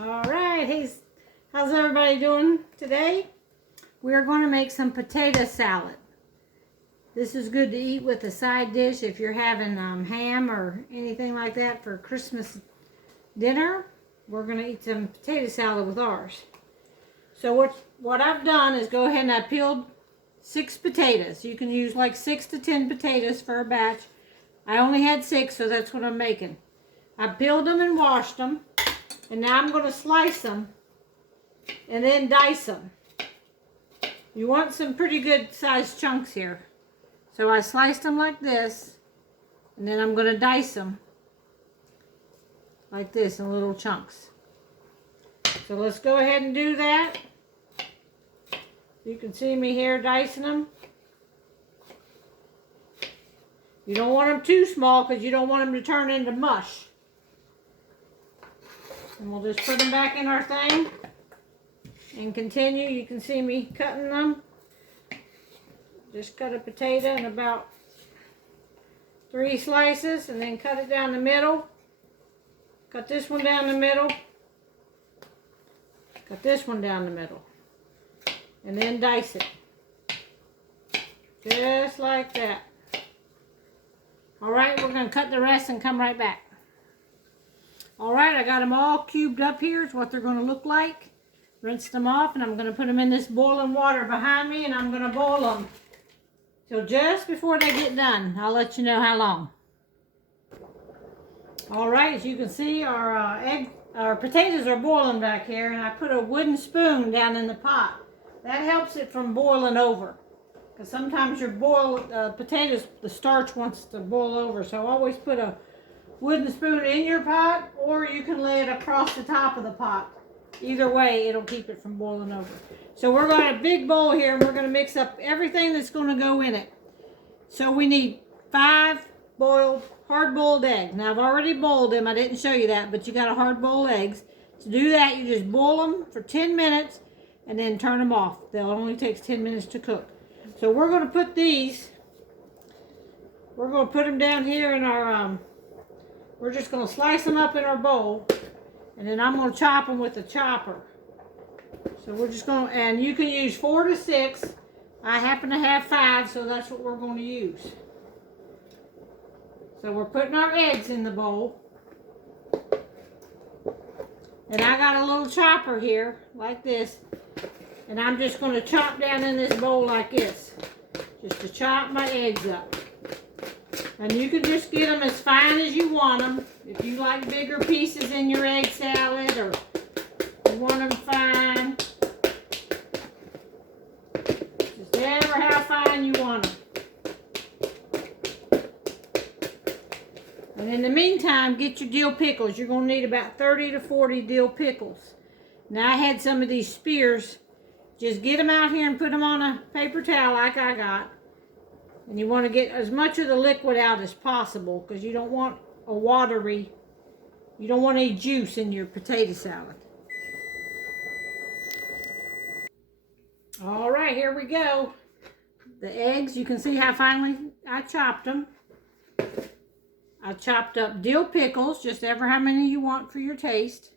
All right, hey, how's everybody doing today? We're going to make some potato salad. This is good to eat with a side dish if you're having ham or anything like that for Christmas dinner. We're going to eat some potato salad with ours. So what I've done is go ahead and I peeled 6 potatoes. You can use like 6 to 10 potatoes for a batch. I only had 6, so that's what I'm making. I peeled them and washed them. And now I'm going to slice them and then dice them. You want some pretty good sized chunks here. So I sliced them like this, and then I'm going to dice them like this in little chunks. So let's go ahead and do that. You can see me here dicing them. You don't want them too small because you don't want them to turn into mush. And we'll just put them back in our thing and continue. You can see me cutting them. Just cut a potato in about 3 slices and then cut it down the middle. Cut this one down the middle. Cut this one down the middle. And then dice it. Just like that. Alright, we're going to cut the rest and come right back. Alright, I got them all cubed up here. It's what they're going to look like. Rinsed them off, and I'm going to put them in this boiling water behind me, and I'm going to boil them till just before they get done. I'll let you know how long. Alright, as you can see, our potatoes are boiling back here, and I put a wooden spoon down in the pot. That helps it from boiling over. Because sometimes your potatoes, the starch wants to boil over, so always put a wooden spoon in your pot, or you can lay it across the top of the pot. Either way, it'll keep it from boiling over. So we're going to have a big bowl here, and we're going to mix up everything that's going to go in it. So we need 5 hard-boiled eggs. Now, I've already boiled them. I didn't show you that, but you got to hard-boiled eggs. To do that, you just boil them for 10 minutes, and then turn them off. They'll only take 10 minutes to cook. So we're going to put we're going to put them down here in our, we're just going to slice them up in our bowl. And then I'm going to chop them with a chopper. So we're just going to, and you can use 4 to 6. I happen to have 5, so that's what we're going to use. So we're putting our eggs in the bowl. And I got a little chopper here, like this. And I'm just going to chop down in this bowl like this. Just to chop my eggs up. And you can just get them as fine as you want them. If you like bigger pieces in your egg salad, or you want them fine. Just ever how fine you want them. And in the meantime, get your dill pickles. You're going to need about 30 to 40 dill pickles. Now I had some of these spears. Just get them out here and put them on a paper towel like I got. And you want to get as much of the liquid out as possible because you don't want you don't want any juice in your potato salad. All right, here we go. The eggs, you can see how finely I chopped them. I chopped up dill pickles, just ever how many you want for your taste.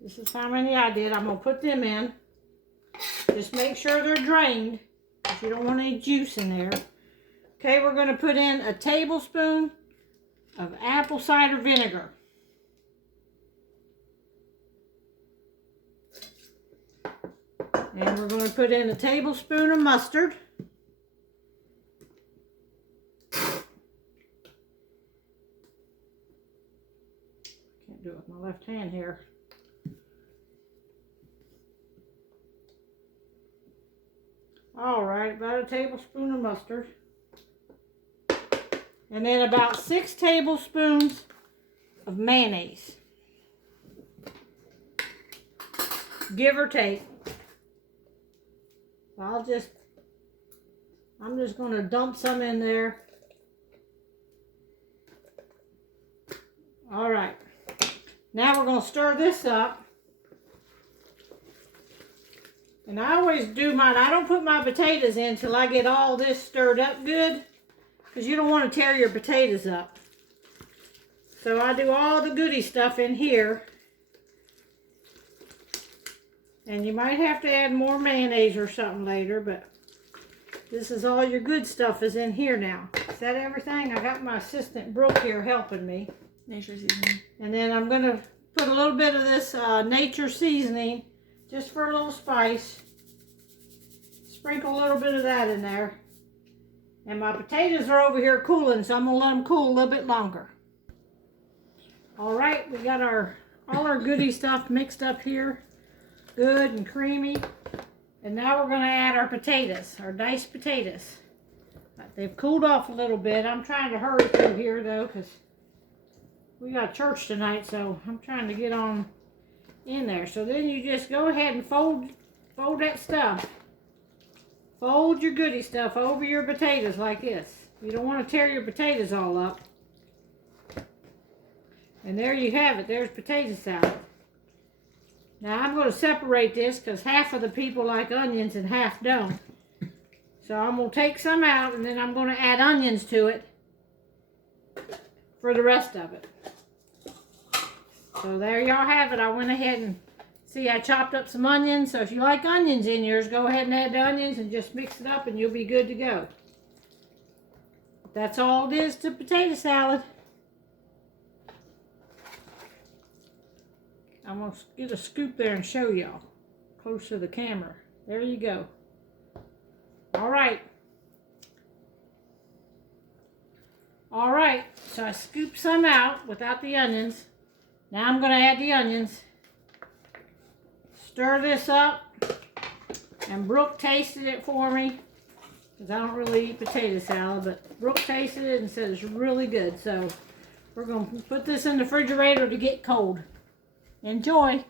This is how many I did. I'm going to put them in. Just make sure they're drained. You don't want any juice in there. Okay, we're going to put in a tablespoon of apple cider vinegar. And we're going to put in a tablespoon of mustard. Can't do it with my left hand here. All right, about a tablespoon of mustard. And then about 6 tablespoons of mayonnaise. Give or take. I'm just going to dump some in there. All right. Now we're going to stir this up. And I always do mine. I don't put my potatoes in until I get all this stirred up good, because you don't want to tear your potatoes up. So I do all the goody stuff in here. And you might have to add more mayonnaise or something later, but this is all your good stuff is in here now. Is that everything? I got my assistant Brooke here helping me. Nature seasoning. And then I'm going to put a little bit of this nature seasoning just for a little spice. Sprinkle a little bit of that in there. And my potatoes are over here cooling, so I'm going to let them cool a little bit longer. All right, we got all our goody stuff mixed up here. Good and creamy. And now we're going to add our potatoes, our diced potatoes. They've cooled off a little bit. I'm trying to hurry through here though, because we got church tonight, so I'm trying to get on in there. So then you just go ahead and fold that stuff. Fold your goody stuff over your potatoes like this. You don't want to tear your potatoes all up. And there you have it. There's potato salad. Now I'm going to separate this because half of the people like onions and half don't. So I'm going to take some out and then I'm going to add onions to it for the rest of it. So there y'all have it. I went ahead and see, I chopped up some onions. So if you like onions in yours, go ahead and add the onions and just mix it up and you'll be good to go. That's all it is to potato salad. I'm going to get a scoop there and show y'all close to the camera. There you go. All right. All right, so I scooped some out without the onions. Now I'm going to add the onions. Stir this up. And Brooke tasted it for me. Because I don't really eat potato salad, but Brooke tasted it and said it's really good. So we're going to put this in the refrigerator to get cold. Enjoy.